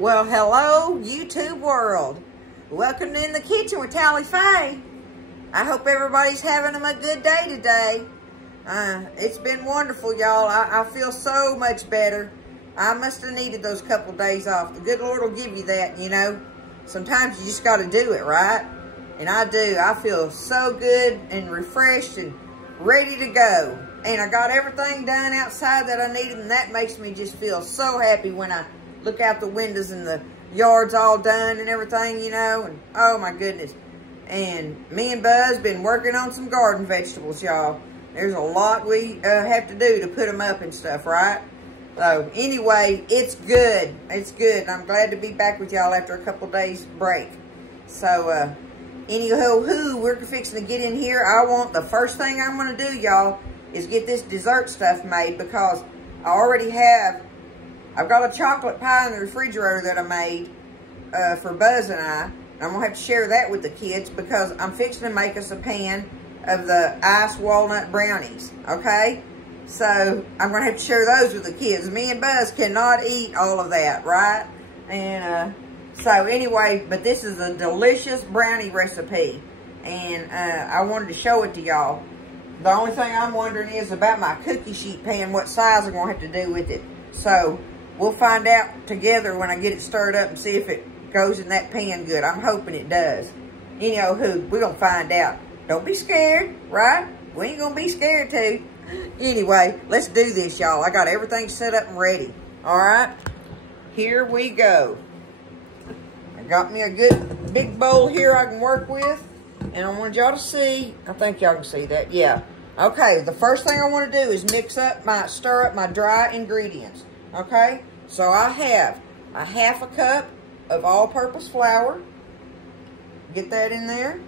Well, hello, YouTube world. Welcome to In the Kitchen with Tally Faye. I hope everybody's having a good day today. It's been wonderful, y'all. I feel so much better. I must have needed those couple days off. The good Lord will give you that, you know. Sometimes you just got to do it, right? And I do. I feel so good and refreshed and ready to go. And I got everything done outside that I needed, and that makes me just feel so happy when I look out the windows and the yard's all done and everything, you know. And oh my goodness. And me and Buzz been working on some garden vegetables, y'all. There's a lot we have to do to put them up and stuff, right? So anyway, it's good. It's good. And I'm glad to be back with y'all after a couple days break. So anywho, we're fixing to get in here. The first thing I'm going to do, y'all, is get this dessert stuff made, because I already have, I've got a chocolate pie in the refrigerator that I made for Buzz and I. And I'm going to have to share that with the kids, because I'm fixing to make us a pan of the iced walnut brownies, okay? So I'm going to have to share those with the kids. Me and Buzz cannot eat all of that, right? And so anyway, but this is a delicious brownie recipe. And I wanted to show it to y'all. The only thing I'm wondering is about my cookie sheet pan, what size I'm going to have to do with it. So we'll find out together when I get it stirred up and see if it goes in that pan good. I'm hoping it does. You know who, we're going to find out. Don't be scared, right? We ain't going to be scared too. Anyway, let's do this, y'all. I got everything set up and ready. All right, here we go. I got me a good big bowl here I can work with. And I wanted y'all to see, I think y'all can see that, yeah. Okay, the first thing I want to do is stir up my dry ingredients, okay? So I have a half a cup of all-purpose flour. Get that in there.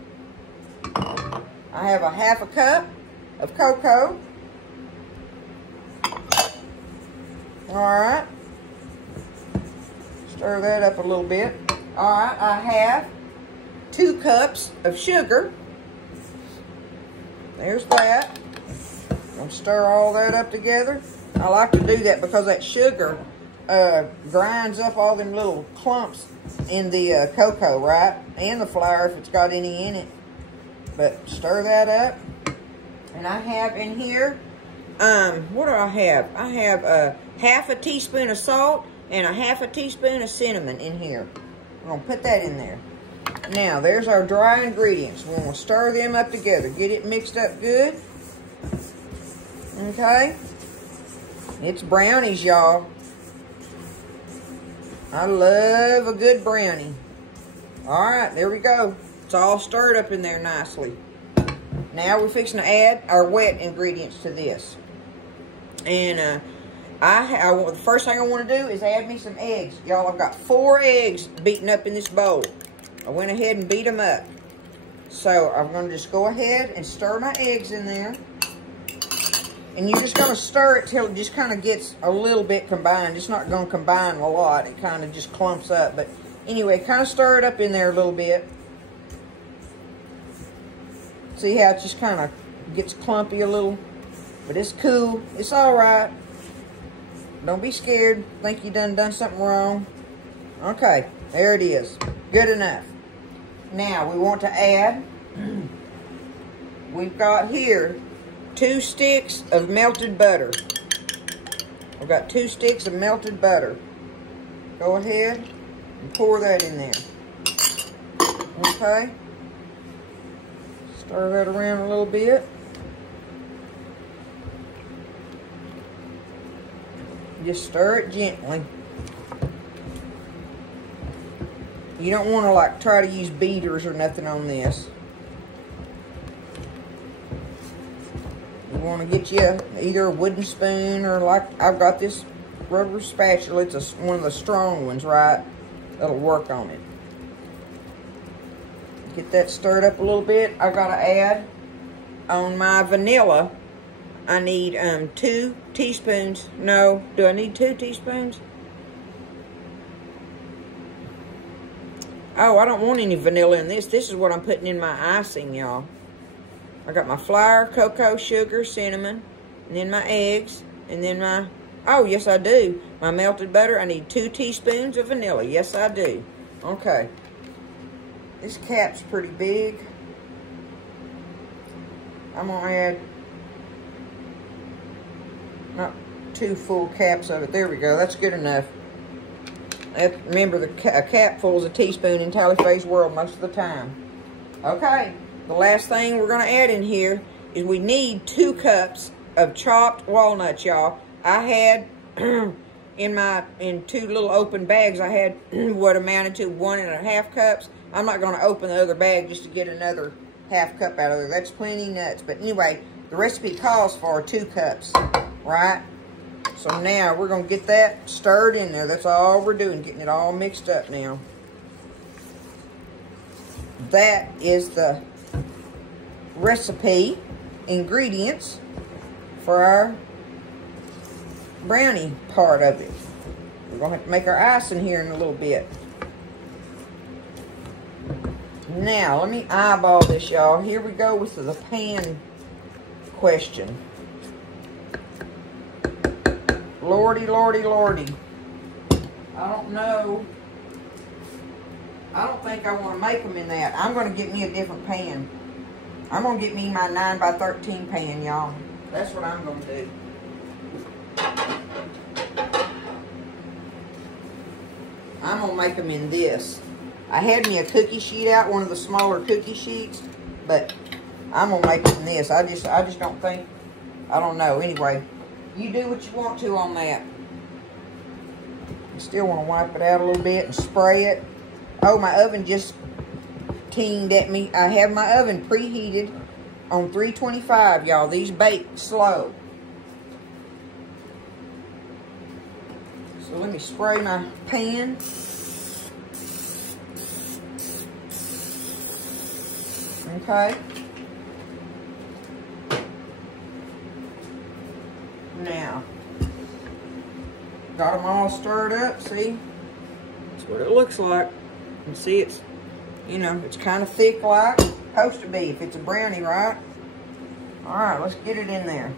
I have a half a cup of cocoa. All right. Stir that up a little bit. All right, I have 2 cups of sugar. There's that. I'm going to stir all that up together. I like to do that because that sugar grinds up all them little clumps in the cocoa, right? And the flour if it's got any in it. But stir that up. And I have in here, what do I have? I have half a teaspoon of salt and a half a teaspoon of cinnamon in here. I'm going to put that in there. Now, there's our dry ingredients. We're going to stir them up together. Get it mixed up good. Okay? It's brownies, y'all. I love a good brownie. All right, there we go. It's all stirred up in there nicely. Now we're fixing to add our wet ingredients to this. And the first thing I want to do is add me some eggs. Y'all, I've got 4 eggs beaten up in this bowl. I went ahead and beat them up. So I'm going to just go ahead and stir my eggs in there. And you're just going to stir it till it just kind of gets a little bit combined. It's not going to combine a lot. It kind of just clumps up. But anyway, kind of stir it up in there a little bit. See how it just kind of gets clumpy a little? But it's cool. It's all right. Don't be scared. Think you done something wrong. Okay, there it is. Good enough. Now, we want to add, we've got here 2 sticks of melted butter. I've got 2 sticks of melted butter. Go ahead and pour that in there. Okay. Stir that around a little bit. Just stir it gently. You don't want to like try to use beaters or nothing on this. You want to get you either a wooden spoon or like I've got this rubber spatula. It's one of the strong ones, right? That'll work on it. Get that stirred up a little bit. I've got to add on my vanilla. I need 2 teaspoons. No, do I need 2 teaspoons? Oh, I don't want any vanilla in this. This is what I'm putting in my icing, y'all. I got my flour, cocoa, sugar, cinnamon, and then my eggs, and then my Oh, yes, I do. My melted butter, I need 2 teaspoons of vanilla. Yes, I do. Okay. This cap's pretty big. I'm going to add not 2 full caps of it. There we go. That's good enough. Remember, a cap full is a teaspoon in Tally Faye's world most of the time. Okay. The last thing we're going to add in here is we need 2 cups of chopped walnuts, y'all. I had in 2 little open bags, I had what amounted to 1.5 cups. I'm not going to open the other bag just to get another half cup out of there. That's plenty nuts. But anyway, the recipe calls for 2 cups, right? So now we're going to get that stirred in there. That's all we're doing, getting it all mixed up now. That is the recipe ingredients for our brownie part of it. We're going to have to make our icing here in a little bit. Now, let me eyeball this, y'all. Here we go with the pan question. Lordy, lordy, lordy. I don't know. I don't think I want to make them in that. I'm going to get me a different pan. I'm going to get me my 9x13 pan, y'all. That's what I'm going to do. I'm going to make them in this. I had me a cookie sheet out, one of the smaller cookie sheets, but I'm going to make it in this. I just don't think, I don't know. Anyway, you do what you want to on that. I still want to wipe it out a little bit and spray it. Oh, my oven just teamed at me. I have my oven preheated on 325, y'all. These bake slow. So let me spray my pan. Okay. Now, got them all stirred up, see? That's what it looks like. You see it's, you know, it's kind of thick like it's supposed to be if it's a brownie, right? All right, let's get it in there.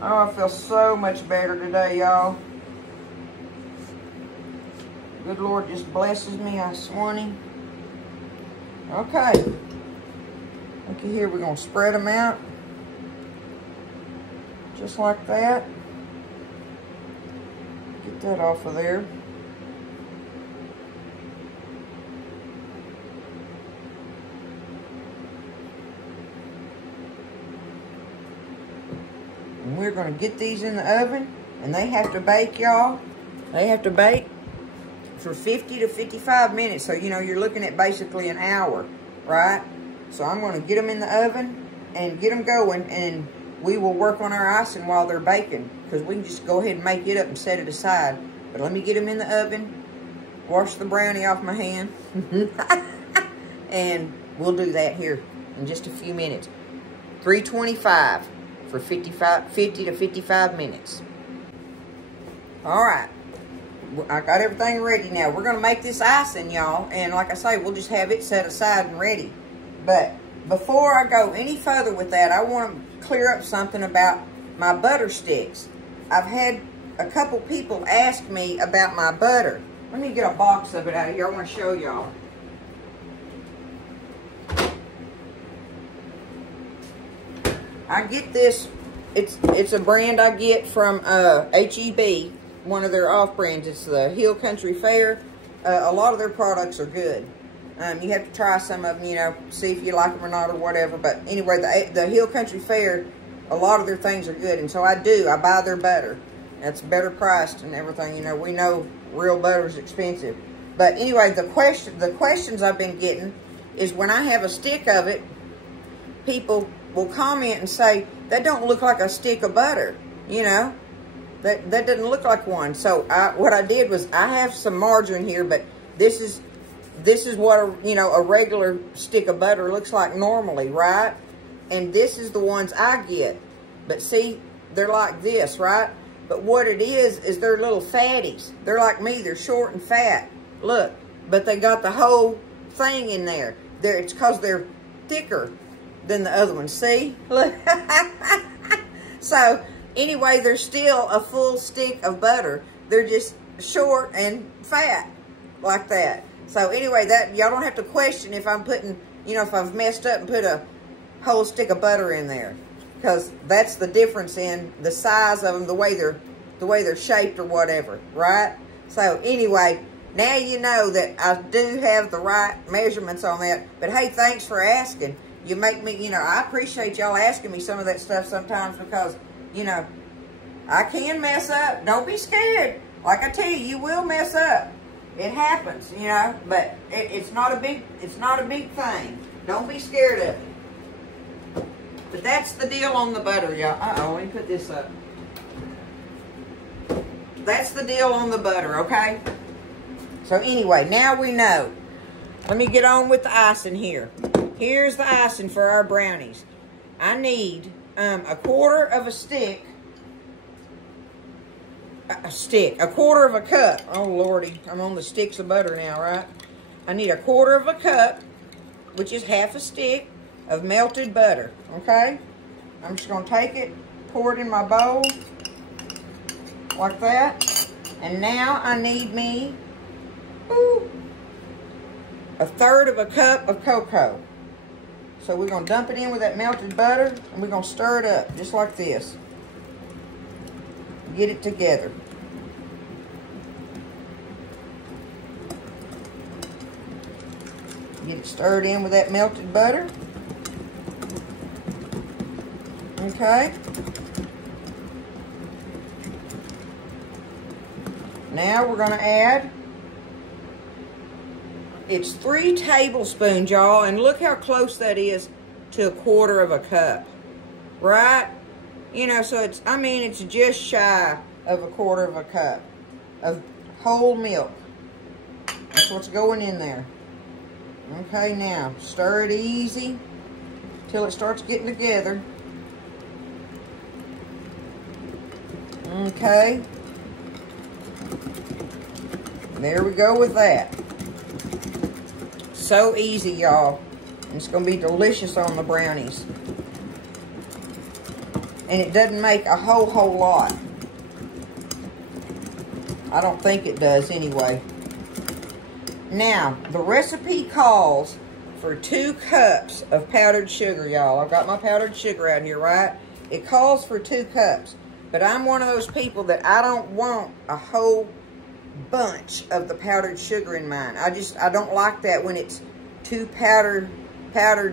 Oh, I feel so much better today, y'all. Good Lord just blesses me, I swanny. Okay. Looky here, we're going to spread them out. Just like that. Get that off of there. And we're going to get these in the oven. And they have to bake, y'all. They have to bake for 50 to 55 minutes. So, you know, you're looking at basically an hour, right? So I'm going to get them in the oven and get them going. And we will work on our icing while they're baking. Because we can just go ahead and make it up and set it aside. But let me get them in the oven. Wash the brownie off my hand. And we'll do that here in just a few minutes. 325 for 50 to 55 minutes. All right. I got everything ready now. We're going to make this icing, y'all. And like I say, we'll just have it set aside and ready. But before I go any further with that, I want to clear up something about my butter sticks. I've had a couple people ask me about my butter. Let me get a box of it out of here. I want to show y'all. I get this. It's a brand I get from HEB. One of their off brands. It's the Hill Country Fair. A lot of their products are good. You have to try some of them, you know, see if you like them or not or whatever. But anyway, the Hill Country Fair, a lot of their things are good. And so I buy their butter. That's better priced and everything. You know, we know real butter is expensive. But anyway, the questions I've been getting is when I have a stick of it, people will comment and say, that don't look like a stick of butter, you know. That doesn't look like one. So what I did was I have some margarine here, but this is what a regular stick of butter looks like normally, right? And this is the ones I get. But see, they're like this, right? But what it is they're little fatties. They're like me. They're short and fat. Look, but they got the whole thing in there. It's because they're thicker than the other ones. See? Look. So, anyway, they're still a full stick of butter. They're just short and fat like that. So, anyway, that y'all don't have to question if I'm putting, you know, if I've messed up and put a whole stick of butter in there. Because that's the difference in the size of them, the way they're shaped or whatever, right? So, anyway, now you know that I do have the right measurements on that. But, hey, thanks for asking. You make me, you know, I appreciate y'all asking me some of that stuff sometimes because, you know, I can mess up. Don't be scared. Like I tell you, you will mess up. It happens, you know, but it's not a big thing. Don't be scared of it. But that's the deal on the butter, y'all. Uh-oh, let me put this up. That's the deal on the butter, okay? So anyway, now we know. Let me get on with the icing here. Here's the icing for our brownies. I need a quarter of a stick. A quarter of a cup. Oh, Lordy. I'm on the sticks of butter now, right? I need a quarter of a cup, which is half a stick, of melted butter, okay? I'm just going to take it, pour it in my bowl, like that. And now I need me, a third of a cup of cocoa. So we're going to dump it in with that melted butter, and we're going to stir it up, just like this. Get it together. Get it stirred in with that melted butter. Okay. Now we're going to add, it's 3 tablespoons, y'all, and look how close that is to a quarter of a cup, right? You know, so it's, I mean, it's just shy of a quarter of a cup of whole milk. That's what's going in there. Okay, now, stir it easy till it starts getting together. Okay. There we go with that. So easy, y'all. It's going to be delicious on the brownies. And it doesn't make a whole lot. I don't think it does anyway. Now, the recipe calls for 2 cups of powdered sugar, y'all. I've got my powdered sugar out here, right? It calls for 2 cups. But I'm one of those people that I don't want a whole bunch of the powdered sugar in mine. I don't like that when it's too powdered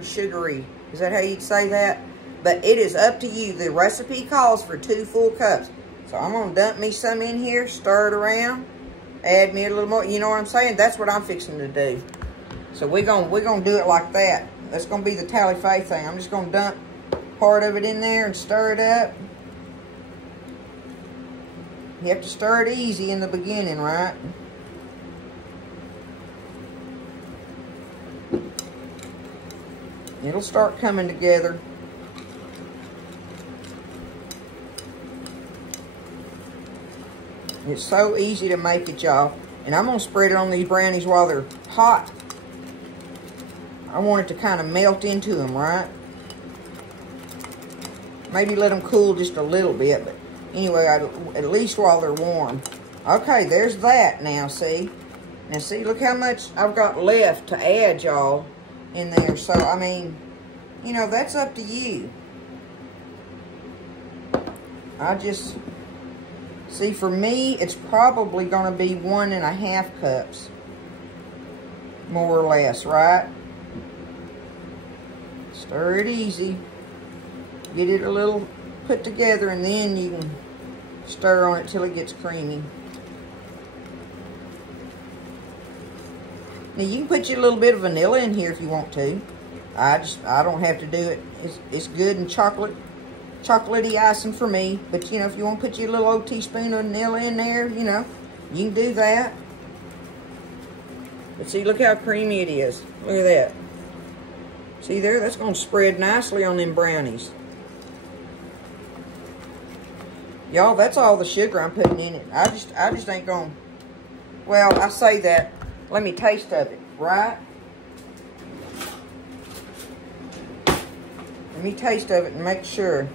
sugary. Is that how you'd say that? But it is up to you. The recipe calls for 2 full cups. So I'm going to dump me some in here, stir it around, add me a little more. You know what I'm saying? That's what I'm fixing to do. So we're gonna do it like that. That's going to be the tally-fay thing. I'm just going to dump part of it in there and stir it up. You have to stir it easy in the beginning, right? It'll start coming together. It's so easy to make it, y'all. And I'm going to spread it on these brownies while they're hot. I want it to kind of melt into them, right? Maybe let them cool just a little bit, but anyway, at least while they're warm. Okay, there's that now, see? Now, see, look how much I've got left to add, y'all, in there. So, I mean, you know, that's up to you. I just... See, for me, it's probably going to be 1.5 cups. More or less, right? Stir it easy. Get it a little put together, and then you can stir on it till it gets creamy. Now, you can put you a little bit of vanilla in here if you want to. I don't have to do it. It's good and chocolatey icing for me, but you know, if you want to put your little old teaspoon of vanilla in there, you know, you can do that. But see, look how creamy it is. Look at that. See there? That's going to spread nicely on them brownies. Y'all, that's all the sugar I'm putting in it. I just ain't gonna, well, I say that. Let me taste of it, right? Let me taste of it and make sure.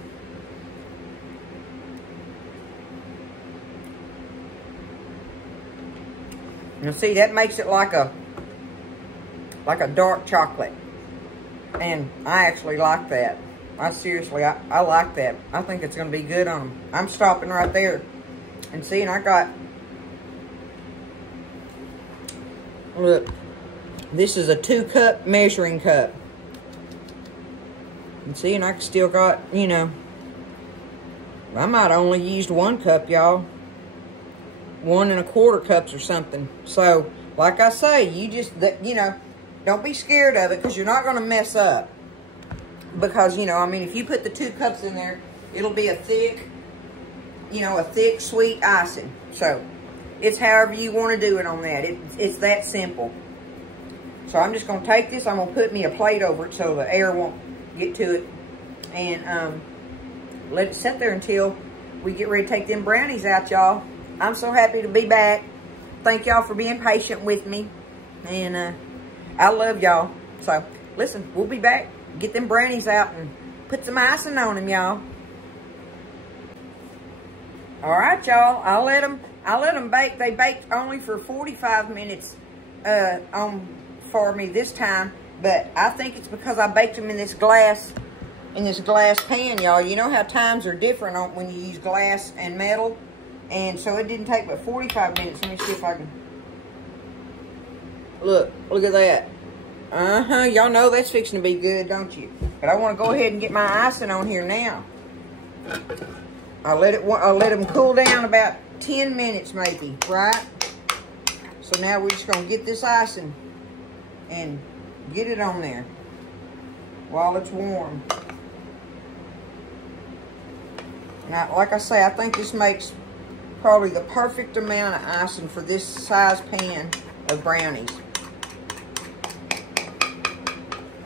Now see, that makes it like a dark chocolate. And I actually like that. I like that. I think it's going to be good on them. I'm stopping right there. And see, and I got, look, this is a 2-cup measuring cup. And see, and I still got, you know, I might only used 1 cup, y'all. 1 1/4 cups or something. So, like I say, you just, you know, don't be scared of it because you're not going to mess up. Because, you know, I mean, if you put the 2 cups in there, it'll be a thick, you know, a thick, sweet icing. So, it's however you want to do it on that. It's that simple. So, I'm just going to take this. I'm going to put me a plate over it so the air won't get to it. And let it sit there until we get ready to take them brownies out, y'all. I'm so happy to be back. Thank y'all for being patient with me. And I love y'all. So, listen, we'll be back. Get them brownies out and put some icing on them, y'all. All right, y'all. I'll let them bake. They baked only for 45 minutes for me this time, but I think it's because I baked them in this glass pan, y'all. You know how times are different when you use glass and metal, and so it didn't take but 45 minutes. Let me see if I can look at that. Y'all know that's fixing to be good, don't you? But I want to go ahead and get my icing on here now. I'll let them cool down about 10 minutes maybe, right? So now we're just going to get this icing and get it on there while it's warm. Now, like I say, I think this makes probably the perfect amount of icing for this size pan of brownies.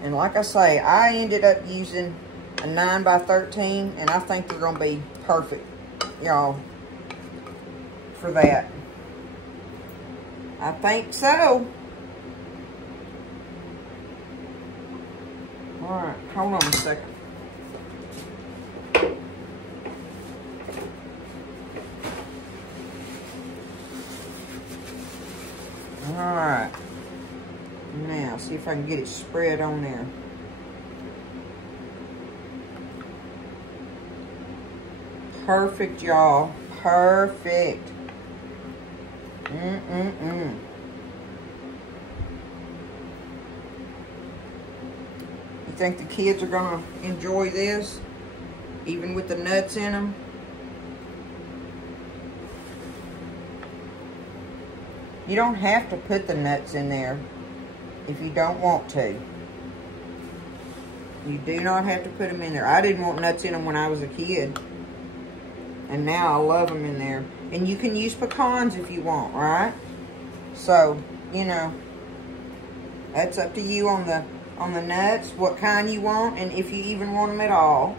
And like I say, I ended up using a 9 by 13, and I think they're going to be perfect, y'all, for that. I think so. All right, hold on a second. All right. Now, see if I can get it spread on there. Perfect, y'all. Perfect. You think the kids are going to enjoy this? Even with the nuts in them? You don't have to put the nuts in there if you don't want to. You do not have to put them in there. I didn't want nuts in them when I was a kid. And now I love them in there. And you can use pecans if you want, right? So, you know, that's up to you on the nuts, what kind you want, and if you even want them at all.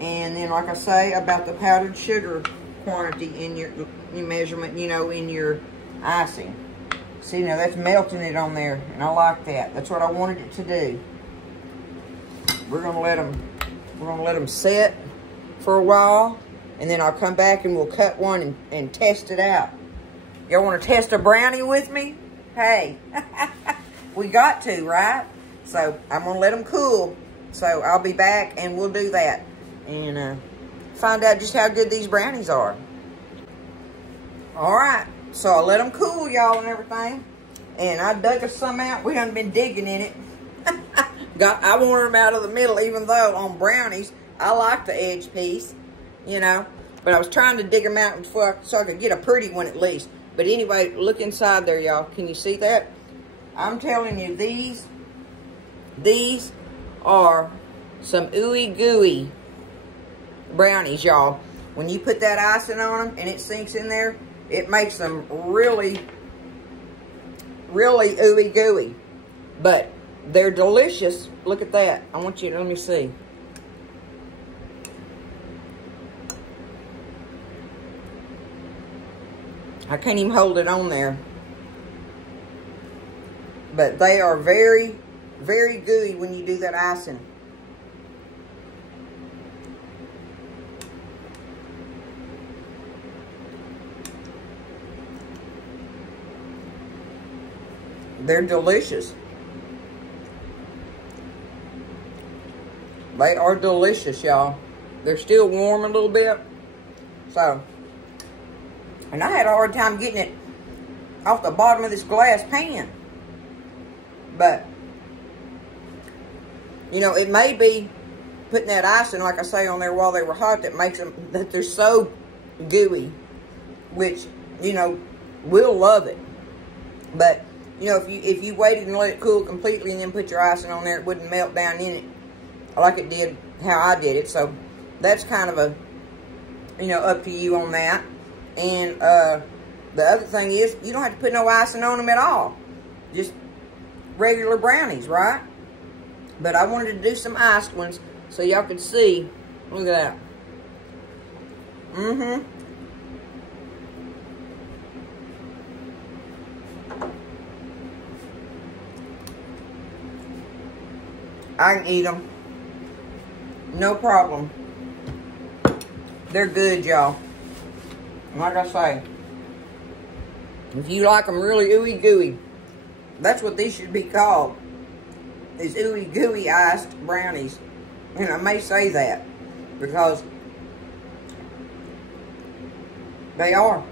And then, like I say, about the powdered sugar quantity in your measurement, you know, in your icing. See, now that's melting it on there, and I like that. That's what I wanted it to do. We're gonna let them set for a while, and then I'll come back and we'll cut one and test it out. Y'all want to test a brownie with me? Hey, we got to, right? So I'm gonna let them cool. So I'll be back and we'll do that and find out just how good these brownies are. All right. So I let them cool, y'all, and everything. And I dug us some out. We haven't been digging in it. I wanted them out of the middle, even though on brownies, I like the edge piece, you know. But I was trying to dig them out so I could get a pretty one at least. But anyway, look inside there, y'all. Can you see that? I'm telling you, these are some ooey gooey brownies, y'all. When you put that icing on them and it sinks in there, it makes them really, really ooey gooey. But they're delicious. Look at that. I want you to, let me see. I can't even hold it on there. But they are very, very gooey when you do that icing. They're delicious. They are delicious, y'all. They're still warm a little bit. So, and I had a hard time getting it off the bottom of this glass pan. But, you know, it may be putting that icing, like I say, on there while they were hot that makes them, that they're so gooey. Which, you know, we'll love it. But, you know, if you waited and let it cool completely and then put your icing on there, it wouldn't melt down in it like it did how I did it. So that's kind of a, you know, up to you on that. And the other thing is, you don't have to put no icing on them at all. Just regular brownies, right? But I wanted to do some iced ones so y'all could see. Look at that. I can eat them. No problem. They're good, y'all. Like I say, if you like them really ooey gooey, that's what these should be called. Is ooey gooey iced brownies. And I may say that because they are.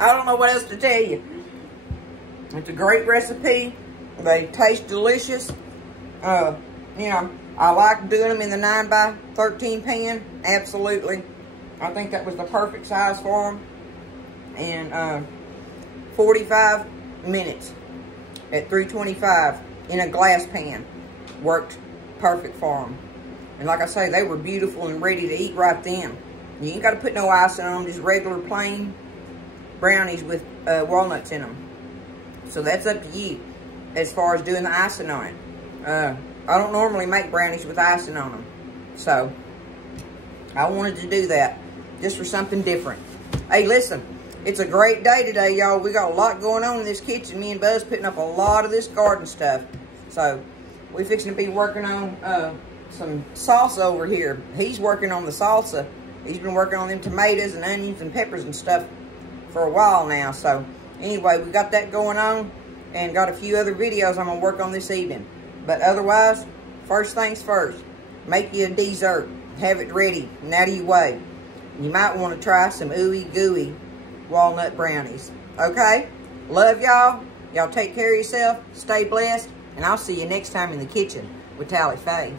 I don't know what else to tell you. It's a great recipe. They taste delicious. You know, I like doing them in the 9x13 pan. Absolutely. I think that was the perfect size for them. And 45 minutes at 325 in a glass pan worked perfect for them. And like I say, they were beautiful and ready to eat right then. You ain't got to put no icing on them, just regular plain brownies with walnuts in them. So that's up to you as far as doing the icing on it. I don't normally make brownies with icing on them. So I wanted to do that just for something different. Hey, listen, it's a great day today, y'all. We got a lot going on in this kitchen. Me and Buzz putting up a lot of this garden stuff. So we're fixing to be working on some salsa over here. He's working on the salsa. He's been working on them tomatoes and onions and peppers and stuff for a while now. So anyway, we got that going on and got a few other videos I'm going to work on this evening. But otherwise, first things first, make you a dessert. Have it ready and out of your way. You might want to try some ooey gooey walnut brownies. Okay? Love y'all. Y'all take care of yourself. Stay blessed. And I'll see you next time in the kitchen with Tally Faye.